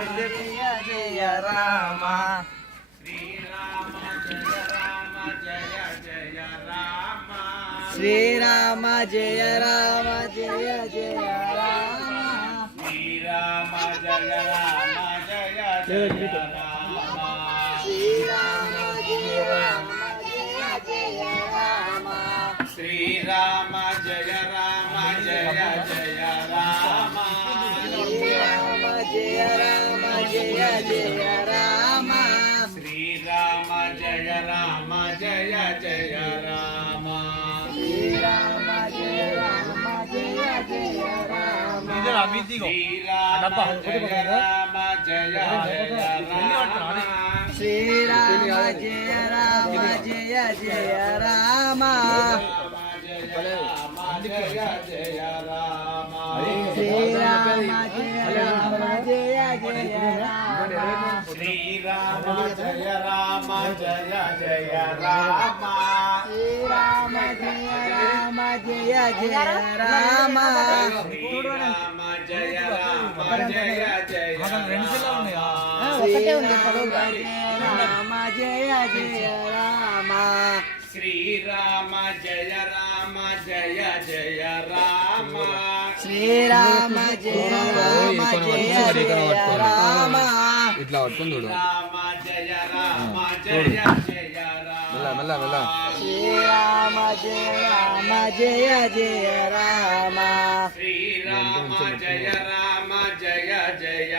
జయ జయ రామ శ్రీరామ జయ రామ జయ జయ రామ శ్రీరామ జయ రామ జయ జయ రామ శ్రీరామ జయ రామ జయ జయ రామ శ్రీరామ జయ రామ జయ జయ రామ శ్రీరామ జయ రామ జయ జయ రామ శ్రీరామ జయ రామ జయ జయ రామ శ్రీరామ జయ రామ జయ జయ రామ శ్రీరామ జయ రామ జయ జయ రామ శ్రీరామ జయ రామ జయ జయ రామ జయ జయ రామ శ్రీరామ జయ రామ జయ జయ రామ శ్రీరామ జయ రామ జయ జయ రామ శ్రీరామ జయ రామ జయ జయ రామ శ్రీరామ జయ రామ జయ జయ రామ జయ జయ రామ శ్రీరామ జయ రామ జయ జయ రామ శ్రీరామ జయ రామ జయ జయ రామ ఇట్లా పట్టుకుని చూడు రామ జయ రామ జయ జయ రామ మెల్ల మెల్ల శ్రీరామ జయ రామ జయ జయ రామ శ్రీరామ జయ రామ జయ జయ